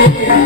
ม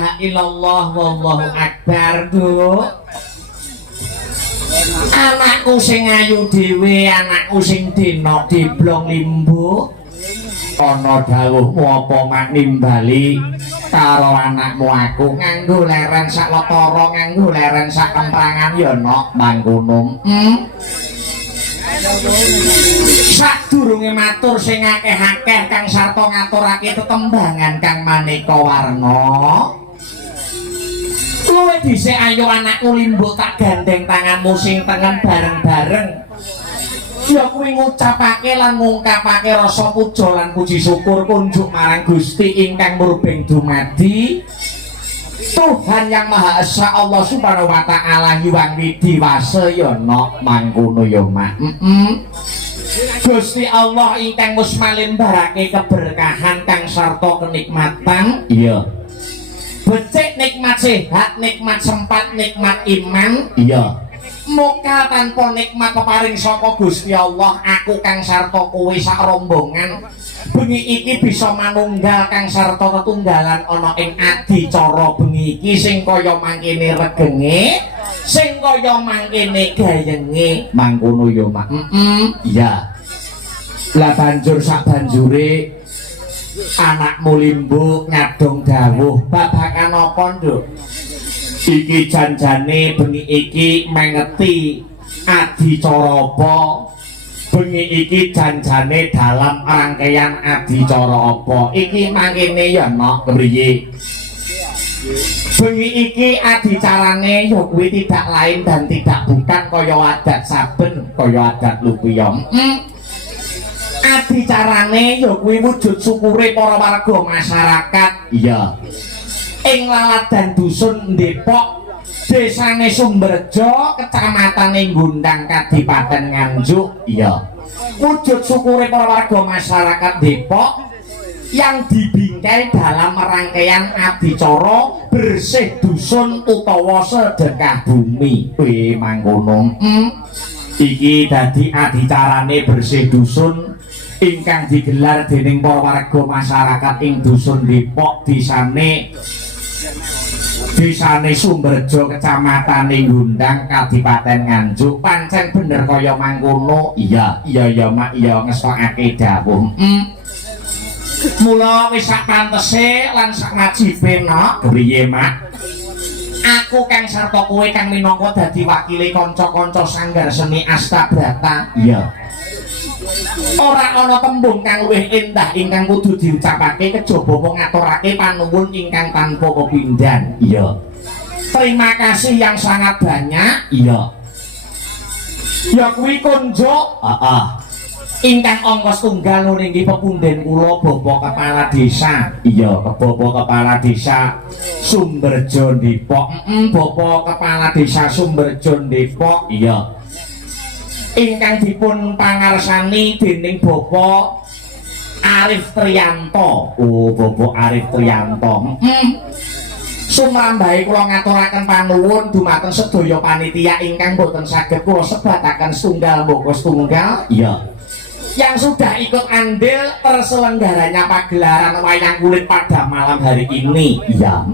ilaha illallah wallahu akbar tuh. Anakku sing ayu dhewe, anakku sing dina diblong limbu. Ana dawuhmu apa mak nimbali karo anakmu aku nganggo leren sak letara, nganggo leren sak kemprangan ya nok mangkono. Sadurunge matur sing akeh-akeh kang sarta ngaturake tetembangan kang maneka warna. Kowe dhisik ayo anakku limbo tak gandeng tanganmu sing tengen bareng-bareng. Ya kuwi ngucapake lan ngungkapake rasa puja lan puji syukur kunjuk marang Gusti ingkang murbeng dumadi Tuhan yang Maha Esa Allah Subhanahu wa taala Hyang Widiwasa ya nok mangkono ya mak. Gusti Allah ingkang wis malimbarake keberkahan kang sarta kenikmatan. Iya. Becik nikmat sehat, nikmat sempat, nikmat iman. Iya. Muka tanpa nikmat peparing saka Gusti Allah aku kang sarta kowe sak rombongan bengi iki bisa manunggal kang sarta tetunggalan ana ing adicara bengi iki sing kaya mangkene regenge sing kaya mangkene gayenge mangkono ya mak. Iya. Lah banjur sak banjure anakmu limbu ngadong dawuh babakan apa nduk? Iki janjane bengi iki mengeti adicara apa? Bengi iki janjane dalam rangkaian adicara apa? Iki mangkene ya nok kepriye? Bengi iki adicarane ya kuwi tidak lain dan tidak bukan kaya adat saben, kaya adat lupiyong. Adicarane ya kuwi wujud syukure para warga masyarakat. Iya. Ing laladan dusun Depok, desane Sumberjo, kecamatan Gundang, Kadipaten Nganjuk. Iya. Wujud syukure para warga masyarakat Depok yang dibingkai dalam rangkaian adicara bersih dusun utawa sedekah bumi. Kuwi mangkono. Iki dadi adicarane bersih dusun ingkang digelar dening para warga masyarakat ing dusun Depok Desane Sumberjo kecamatan Gundang Kadipaten Nganjuk. Pancen bener kaya mangkono. Iya mak iya ngestokake dawuh. Mula wis sak pantese lan sak wajibe nok kepriye mak? Aku kang sarta kowe kang minangka dadi wakile kanca-kanca sanggar seni Astabrata. Iya. Ora ana tembung kang luwih endah ingkang kudu diucapake kejaba ngaturake panuwun ingkang tanpa pepindhan. Iya. Terima kasih yang sangat banyak. Iya. Ya kuwi kunjuk. Ingkang angka setunggal niki pepunden kula Bapak Kepala Desa. Iya, Bapak Kepala Desa Sumberjo Depok. Bapak Kepala Desa Sumberjo Depok. Iya. Ingkang dipun pangarsani dening Bapak Arif Triyanto. Oh, Bapak Arif Triyanto. Sumrambahe kula ngaturaken panuwun dumateng sedaya panitia ingkang boten saged kula sebataken setunggal mboko setunggal. Iya. Yang sudah ikut andil terselenggaranya pagelaran wayang kulit pada malam hari ini. Iya.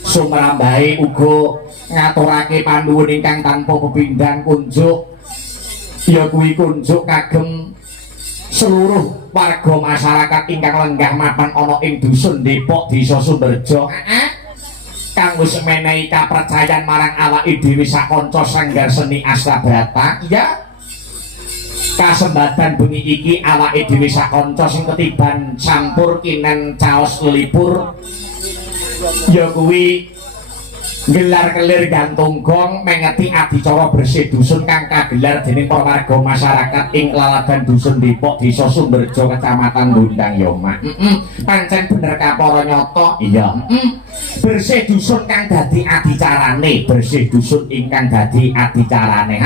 Sumrambahe uga ngaturake panuwun ingkang tanpa pepindhan kunjuk. Ya kuwi kunjuk kagem seluruh warga masyarakat ingkang lenggah mapan ana ing dusun Depok Desa Sumberjo kang wis menehi kapercayan marang awake dhewe sakanca sanggar seni Astabrata. Ya kasembatan bengi iki awake dhewe sakanca sing ketiban sampur kinen caos lelipur ya kuwi gelar kelir gantung gong mengeti adicara bersih dusun kang kagelar dening para warga masyarakat ing laladan dusun Depok Desa Sumberjo Kecamatan Gundang ya mak. Pancen bener kapara nyata. Iya. Bersih dusun kang dadi adicarane, bersih dusun ingkang dadi adicarane.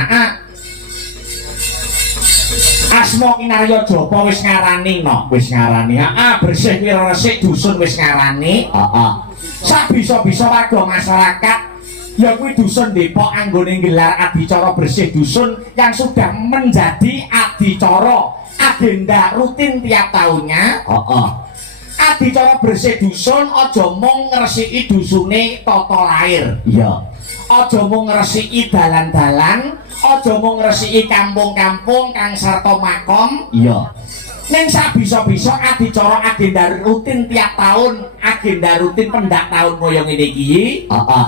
Asma Kinarya Japa wis ngarani no, wis ngarani. Bersih kuwi resik dusun wis ngarani. Sak bisa-bisa warga masyarakat ya kuwi dusun Depok anggone gelar adicara bersih dusun yang sudah menjadi adicara agenda rutin tiap tahunnya. adicara bersih dusun aja mung ngresiki dusune tata lair. Iya. Aja mung ngresiki dalan-dalan, aja mung ngresiki kampung-kampung kang sarta makom. Iya. Ning sabisa-bisa adicara agenda rutin tiap tahun, agenda rutin pendak tahun kaya ngene iki. Heeh.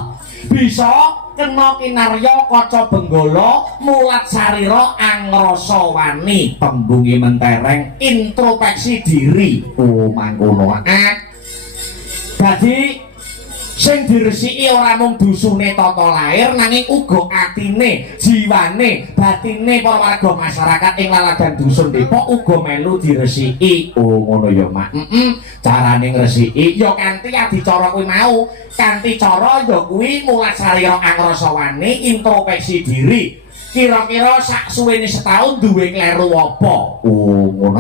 Bisa kena kinarya kaca benggala mulat sarira angrasa wani tembunge mentereng introspeksi diri. Oh mangkono. Dadi sing diresiki ora mung dusune tata lair nanging uga atine, jiwane, batine para warga masyarakat ing laladan dusun Depok uga melu diresiki. Oh ngono ya, Mak. Carane ngresiki ya kanthi adicara kuwi mau, kanthi cara ya kuwi mulat sarira angrasa wani, introspeksi diri. Kira-kira sak suwene setahun duwe kleru apa? Oh, ngono.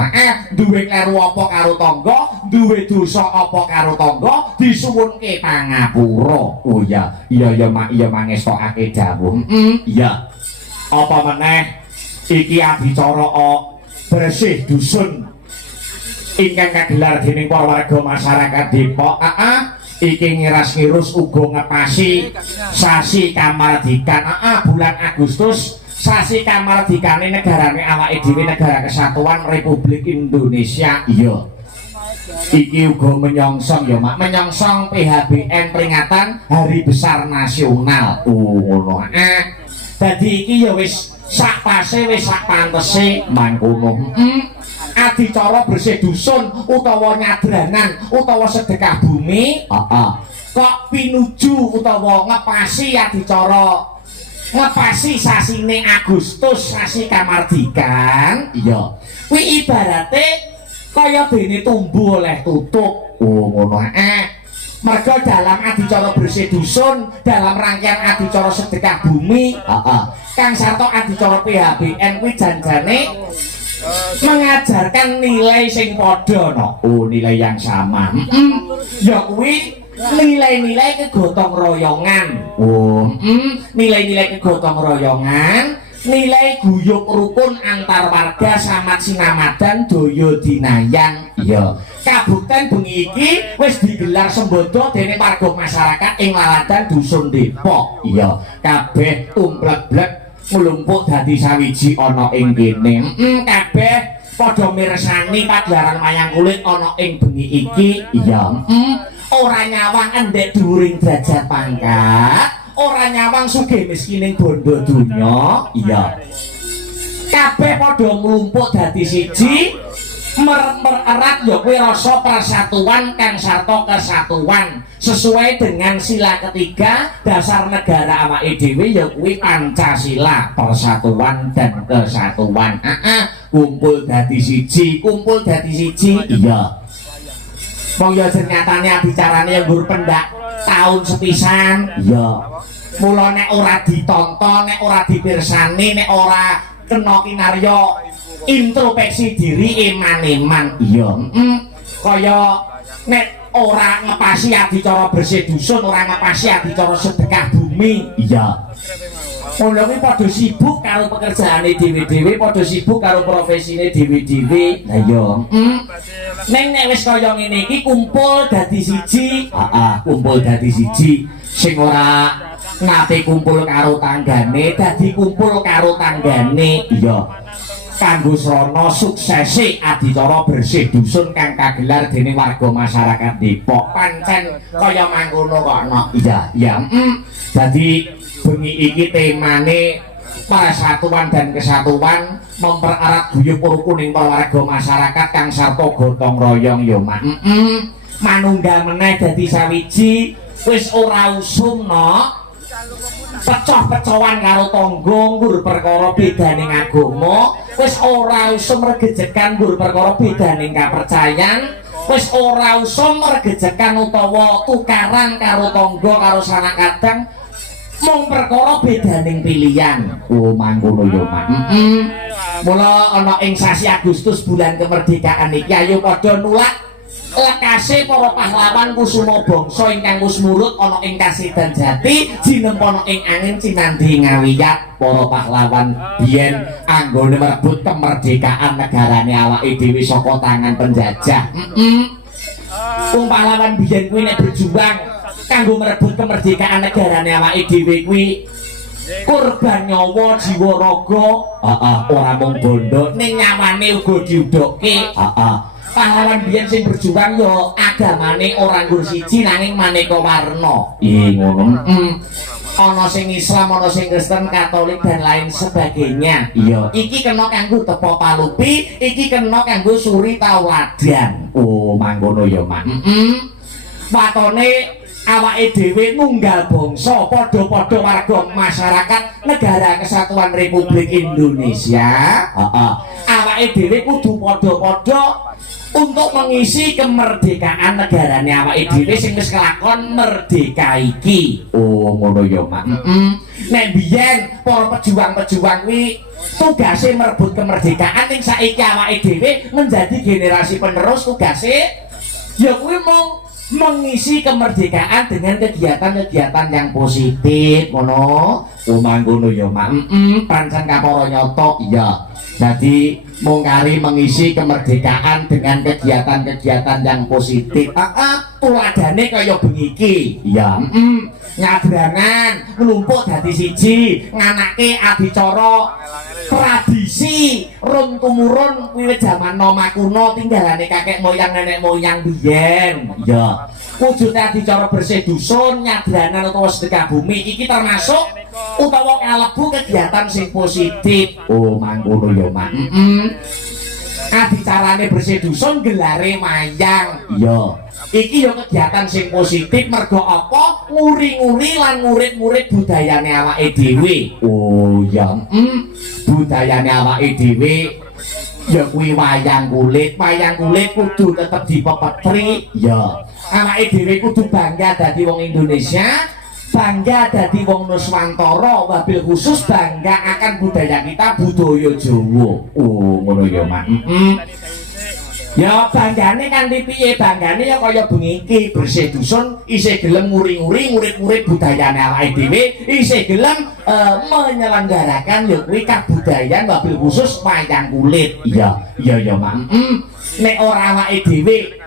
Duwe kleru apa karo tangga, duwe dosa apa karo tangga, disuwunke pangapura. Oh iya, iya Mak, iya mangestokake dawuh. Iya. Apa meneh iki adicara bersih dusun ingkang kagelar dening para warga masyarakat Depok. Iki ngiras-ngirus uga ngepasi sasi kamardikan. Bulan Agustus sasi kamardikane negarane awake dhewe negara kesatuan Republik Indonesia. Iya. Iki uga menyongsong ya Mak, menyongsong PHBN peringatan Hari Besar Nasional. Oh ngono. Dadi iki ya wis sak pase wis sak pantese mangkono. Adicara bersih dusun utawa nyadranan utawa sedekah bumi kok pinuju utawa ngepasi adicara ngepasi sasine Agustus sasi kamardikan. Iya kuwi ibarate kaya dene tumbuh oleh tutup. Oh ngono. Mergo dalam adicara bersih dusun dalam rangkaian adicara sedekah bumi kang sarta adicara PHBN kuwi janjane mengajarkan nilai sing padha no. Oh nilai yang sama. Ya kuwi nilai-nilai kegotong royongan. Oh nilai-nilai kegotong royongan, nilai guyub rukun antar warga samat sinamadan daya dinayan. Iya. Kabukten bengi iki wis digelar sembodo dening warga masyarakat ing laladan dusun Depok. Iya. Kabeh tumplek-blek nglumpuk dadi sawiji ana ing kene. Kabeh padha mirsani pagelaran wayang kulit ana ing bengi iki. Iya. Ora nyawang endek dhuwuring derajat pangkat, ora nyawang sugih miskining bondo donya. Iya. Kabeh padha nglumpuk dadi siji, erat ya kuwi rasa persatuan kang sarta kesatuan sesuai dengan sila ketiga dasar negara awake dhewe ya kuwi Pancasila, persatuan dan kesatuan. Kumpul dadi siji, kumpul dadi siji. Iya. Wong ya nyatane adicarane ya nggur pendak taun sepisan. Iya. Mula nek ora ditonton, nek ora dipirsani, nek ora kena kinarya introspeksi diri eman-eman. Iya. Kaya nek ora ngepasi adicara bersih dusun, ora ngepasi adicara sedekah bumi. Iya. Mula kuwi padha sibuk karo pekerjaane dhewe-dhewe, padha sibuk karo profesine dhewe-dhewe. Lah iya. Nek wis kaya ngene iki kumpul dadi siji. Kumpul dadi siji. Sing ora nate kumpul karo tanggane dadi kumpul karo tanggane. Iya. Kanggo srana suksese adicara bersih dusun kang kagelar dening warga masyarakat Depok. Pancen kaya mangkono kok no. Iya, iya. Dadi bengi iki temane persatuan dan kesatuan, mempererat guyub rukuning warga masyarakat kang sarta gotong royong ya Mak. Manunggal meneh dadi sawiji, wis ora usum no. Pecah-pecahan karo tangga nggur perkara bedaning agama, wis ora usum regejekan nggur perkara bedaning kapercayan, wis ora usum regejekan utawa tukaran karo tangga karo sanak kadang mung perkara bedaning pilihan. Oh mangkono ya Mak. Mula ana ing sasi Agustus bulan kemerdekaan iki ayo padha nulak lekase para pahlawan kusuma bangsa ingkang wis murut ana ing Kasidan Jati jinempono ing angin cinandhi ngawiyat para pahlawan biyen anggone merebut kemerdekaan negarane awake dhewe saka tangan penjajah. Wong pahlawan biyen kuwi nek berjuang kanggo merebut kemerdekaan negarane awake dhewe kuwi korban nyawa jiwa raga, ora mung bondo ning nyawane uga diudhokke. Pahlawan biyen sing berjuang yo agamane ora nggur siji nanging maneka warna. Ngono. Ana sing Islam, ana sing Kristen, Katolik dan lain sebagainya. Iya, iki kena kanggo tepo palupi, iki kena kanggo suri tauladan. Oh, mangkono ya, Mak. Watone awake dhewe nunggal bangsa, padha-padha warga masyarakat Negara Kesatuan Republik Indonesia. Awake dhewe kudu padha-padha untuk mengisi kemerdekaan negarane awake dhewe sing wis kelakon merdeka iki. Oh, ngono ya, Mak. Nek biyen para pejuang-pejuang kuwi tugase merebut kemerdekaan, ning saiki awake dhewe menjadi generasi penerus tugase ya kuwi mung mengisi kemerdekaan dengan kegiatan-kegiatan yang positif, ngono. Oh, mangkono ya, Mak. Pancen kapara nyata, iya. Jadi mungkari mengisi kemerdekaan dengan kegiatan-kegiatan yang positif. Tuladane kaya bengi iki. Ya, nyadrangan, nglumpuk dadi siji, nganake adicara tradisi run tumurun wiwit jaman Noma kuno tinggalane kakek moyang nenek moyang biyen. Ya. Wujude adicara bersih dusun, nyadranan utawa sedekah bumi iki termasuk utawa kalebu kegiatan sing positif. Oh, mangkono ya, Mak. Adicarane bersih dusun gelare wayang. Iya. Iki ya kegiatan sing positif mergo apa? Nguri-nguri lan murid-murid budayane awake dhewe. Oh, ya. Budayane awake dhewe ya kuwi wayang kulit. Wayang kulit kudu tetep dipepetri. Ya. Awake dhewe kudu bangga dadi wong Indonesia, bangga dadi wong Nuswantara, wabil khusus bangga akan budaya kita, budaya Jawa. Oh, ngono ya, Mak. Ya banggane kanthi piye? Banggane ya kaya bengi iki bersih dusun isih gelem nguri-nguri murid-murid budayane awake dhewe, isih gelem menyelenggarakan ya kuwi kabudayan wabil khusus wayang kulit. Iya, iya, Mak. Nek ora awake dhewe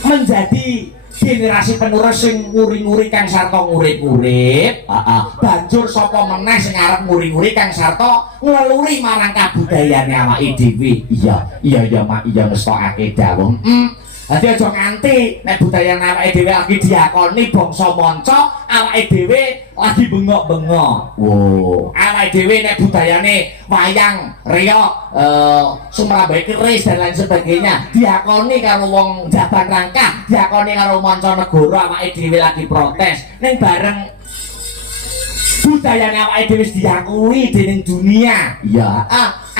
menjadi generasi penerus sing nguri-nguri kang sarta ngurip-urip, banjur sapa meneh sing arep nguri-nguri kang sarta ngleluri marang kabudayane awake dhewe. Iya, Mak, iya ngetokake dawuh. Dadi aja nganti nek budayane awake dhewe lagi diakoni bangsa manca, awake dhewe lagi bengok-bengok. Wow, awake dhewe nek budayane wayang, reok, sumrambai keris dan lain sebagainya diakoni karo wong jaban rangkah, diakoni karo manca negara, awake dhewe lagi protes. Ning bareng budayane awake dhewe diakui dening dunia, ya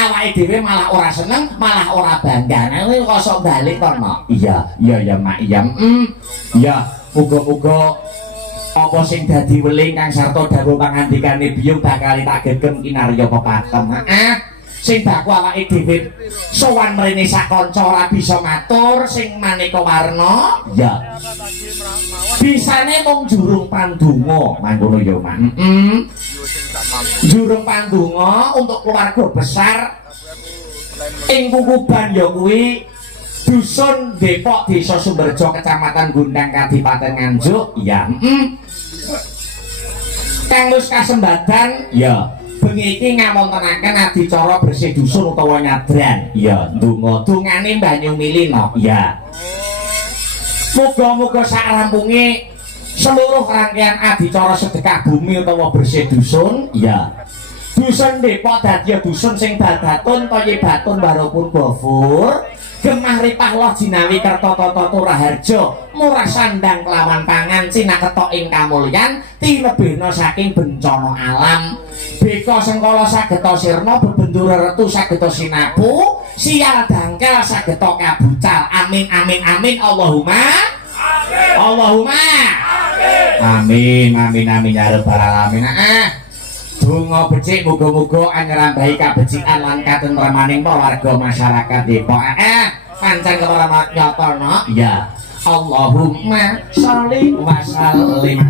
awake dhewe malah ora seneng, malah ora bangga. Kuwi kosok balik kono. Iya, Mak. Iya, muga-muga apa sing dadi weling kang sarta dawuh pangandikane biyung bakal tak gegem kinarya pepatem. Sing baku awake dhewe sowan mrene sak kanca ora bisa matur sing maneka warna, ya bisane mung jurung pandonga. Mangkono ya, Mak. Jurung pandonga untuk keluarga besar ing Kukuban ya kuwi dusun Depok, Desa Sumberjo, Kecamatan Gundang, Kadipaten Nganjuk. Ya, kang wis kasembadan ya bengi iki ngawontenaken adicara bersih dusun utawa nyadran. Ya, ndonga dongane Banyu Milina. Ya. Muga-muga sakrampunge seluruh rangkaian adicara sedekah bumi utawa bersih dusun, ya. Dusun Depok dadi dusun sing badatun Toyibatun Barokun Gofur, Gemah Ripah Loh Jinawi Kertotata Turaharja, murah sandang kelawan pangan cinaketok ing kamulyan, tilebihna saking bencana alam. Beka sengkala sageta sirna, bebendura retu sageta sinapu, sial dangkel sageta kabucal. Amin, amin, amin. Allahumma amin. Allahumma amin. Amin, amin ya rabbal alamin. Donga becik muga-muga anyrambahi kabecikan lan katentremaning warga masyarakat Depok. Pancen kepara nyata, ya. Allahumma sholli wa sallim.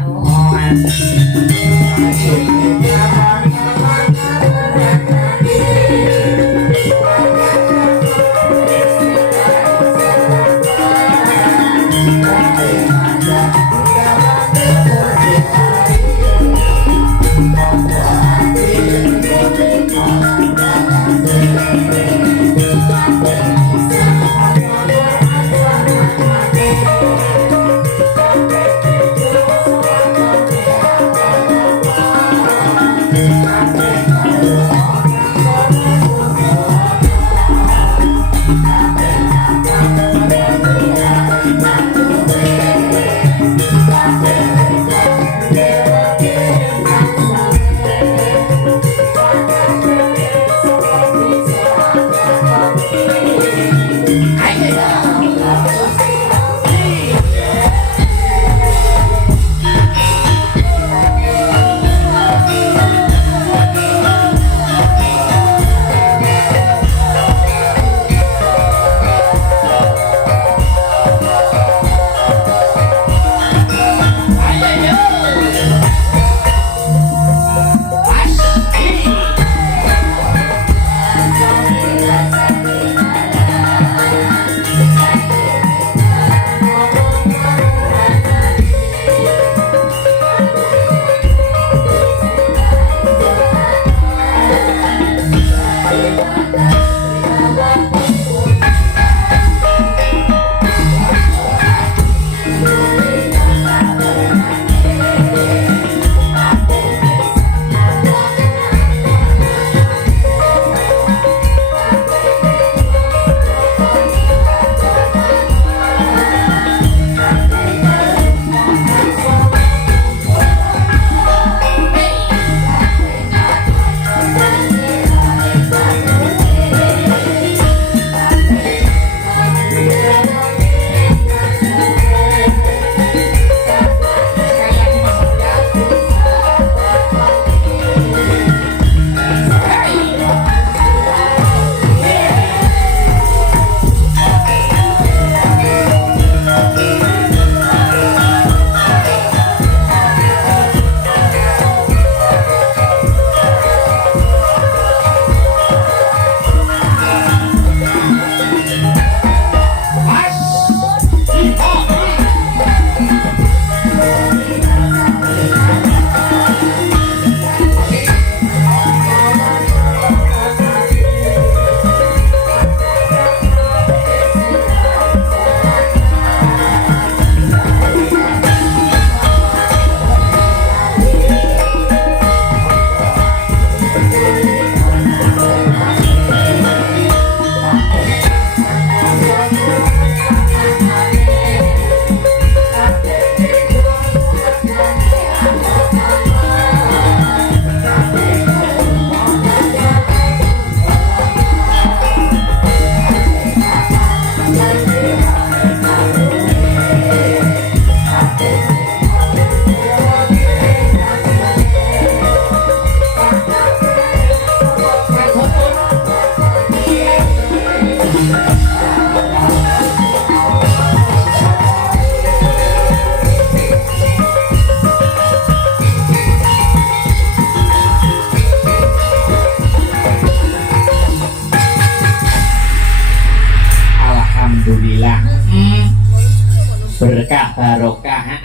barokah.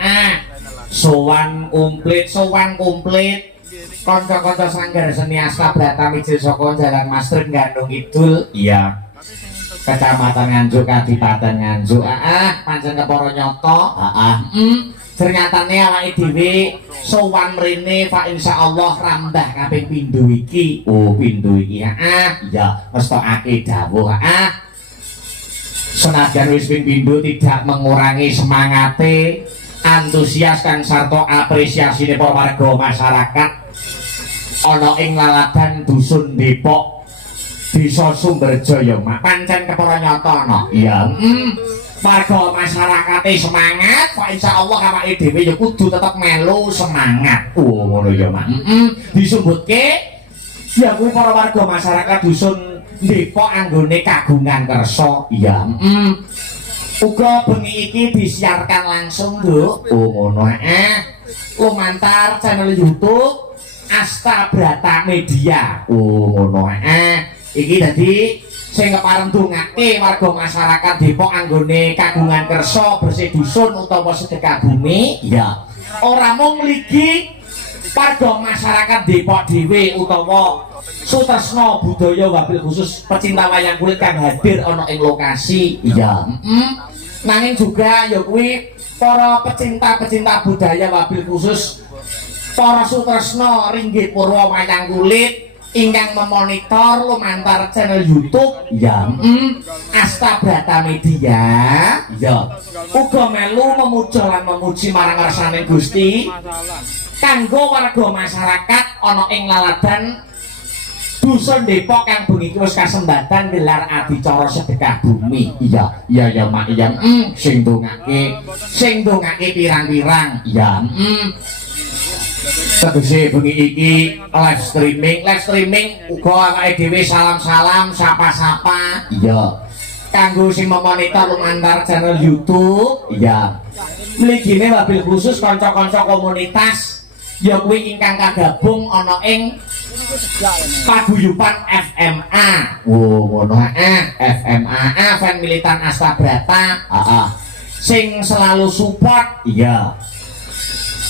Sowan komplit kanca-kanca sanggar seni Astabrata mijil saka Jalan Master Gandung Kidul. Iya. Kecamatan Nganjuk, Kadipaten Nganjuk. Pancen kepara nyata. Ternyatane awake dhewe sowan mrene Pak insyaallah rambah kaping pindho iki. Oh, pindho iki. Ya, mestokake dawuh. Senajan wis ping pindho tidak mengurangi semangate, antusias kang sarta apresiasine para warga masyarakat ana ing laladan dusun Depok Desa Sumberjaya. Pancen kepara nyata no. Iya. Warga masyarakate semangat, kok insyaallah awake dhewe ya kudu tetep melu semangat. Oh ngono ya, Mak. Disumbutke ya kuwi para warga masyarakat dusun Depok anggone kagungan kersa. Iya. Uga bengi iki disiarkan langsung, Nduk. Oh ngono. Lumantar channel YouTube Astabrata Media. Oh ngono. Iki dadi sing kepareng ndongake warga masyarakat Depok anggone kagungan kersa bersih dusun utawa sedekah bumi. Ya ora mung mligi warga masyarakat Depok dhewe utawa sutresna budaya wabil khusus pecinta wayang kulit kang hadir ana ing lokasi. Iya. Nanging juga ya kuwi para pecinta budaya wabil khusus para sutresna ringgih purwa wayang kulit ingkang memonitor lumantar channel YouTube ya Astabrata Media ya uga melu memuja lan memuji marang ngersane Gusti kanggo warga masyarakat ana ing laladan dusun Depok kang bengi wis kasembatan gelar adicara sedekah bumi. Iya ya Mak ya sing ndongake pirang-pirang ya tegese bengi iki live streaming uga awake dhewe salam-salam sapa-sapa. Iya kanggo sing memonitor lumantar channel YouTube. Iya mligine wabil khusus kanca-kanca komunitas ya kuwi ingkang kagabung ana ing paguyuban FMA. Oh ngono. FMA fan militan Astabrata. Sing selalu support. Iya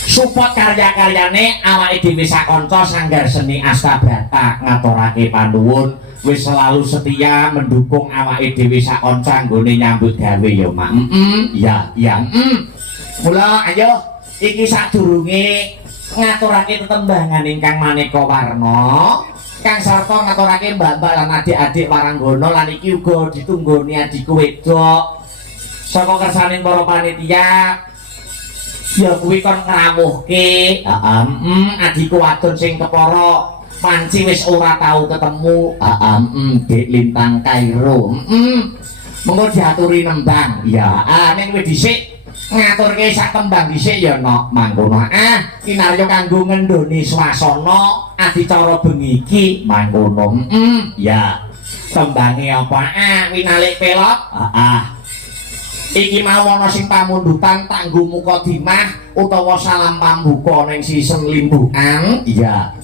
support karya-karyane awake dhewe sakanca sanggar seni Astabrata ngaturake panuwun wis selalu setia mendukung awake dhewe sakanca anggone nyambut gawe ya Mak. Ya. Mula ayo iki sadurunge ngaturake tetembangan ingkang maneka warna kang sarta ngaturake mbak-mbak lan adik-adik waranggana lan iki uga ditunggoni adikku wedok saka kersaning para panitia. Ya kuwi kon ngrawuhke adikku wadon sing kepara panci wis ora tau ketemu Dek Lintang Kairo. Mengko diaturi nembang ya ning kowe dhisik ngaturke sak tembang dhisik ya nok mangkono. Kinarya kanggo ngendhoni swasana adicara bengi iki mangkono. Ya tembange apa winalik pelot. Iki mau ana sing pamundutan tanggo mukadimah utawa salam pambuka ning siseng limbukan. Iya.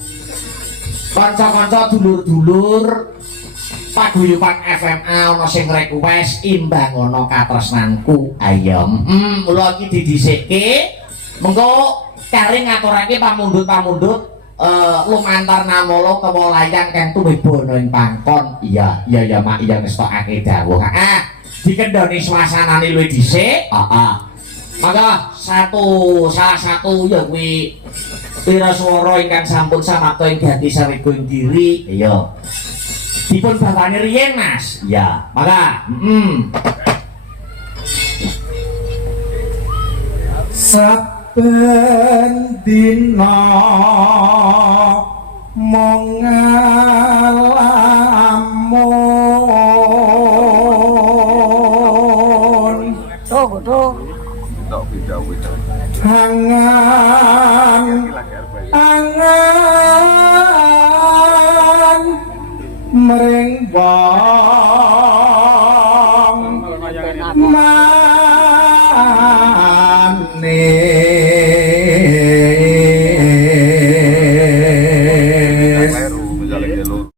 Kanca-kanca dulur-dulur paguyuban FMA ana sing request imbang ana katresnanku. Ayo. Mula iki didhisikke mengko kari ngaturake pamundhut-pamundhut lumantar namala utawa layang kang tumibana ing pangkon. Iya Mak iya ngestokake dawuh. Dikendhoni swasanane luwih dhisik. Maka salah satu ya kuwi wiraswara ingkang sampun samapta ing Gati Sarego Giri. Iya. Dipun bapane riyen Mas. Ya, maka saben dina mong ngalamun angan mring